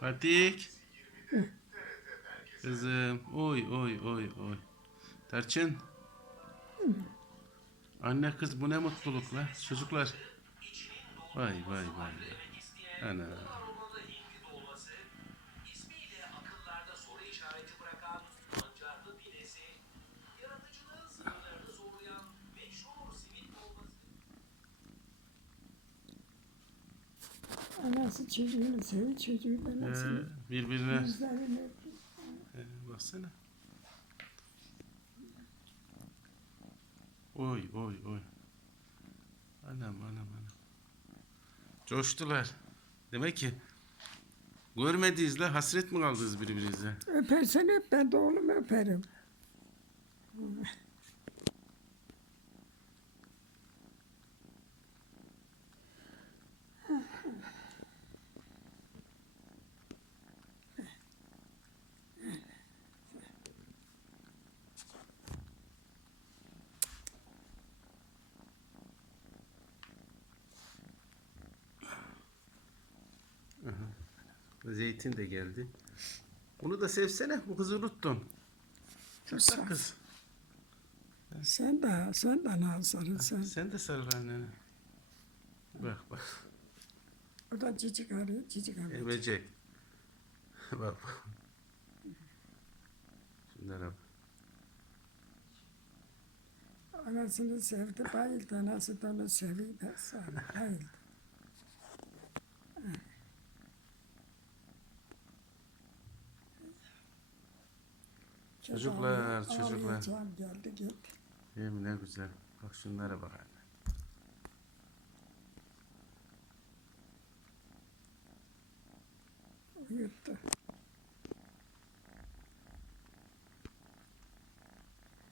Patik. Kızım. Oy oy oy oy. Tarçın. Anne kız bu ne mutluluk la çocuklar. Vay vay vay. Ana. Anası çocuğunu seviyor, çocuğu da Ee, birbirine yüzlerini Ee, baksana. Oy oy oy. Anam anam anam. Coştular. Demek ki görmediyiz la hasret mi kaldınız birbirinize? Öpersen öp, ben de oğlumu öperim. Zeytin de geldi. Bunu da sevsene. Bu kızı unuttun. Çok kız. Sen de, sen de Nazar'ın sen. Sen de sarıl annene. Bak bak. O da cicik arıyor, cicik arıyor. Emecek. bak bak. Şunlara bak. Anasını sevdi, bayıldı. Anası da onu sonra bayıldı. Çok Çocuklar, ağlay- çocuklar. ağlayacağım geldi gitti. Yemin ne güzel. Bak şunlara bak anne. Uyuttu.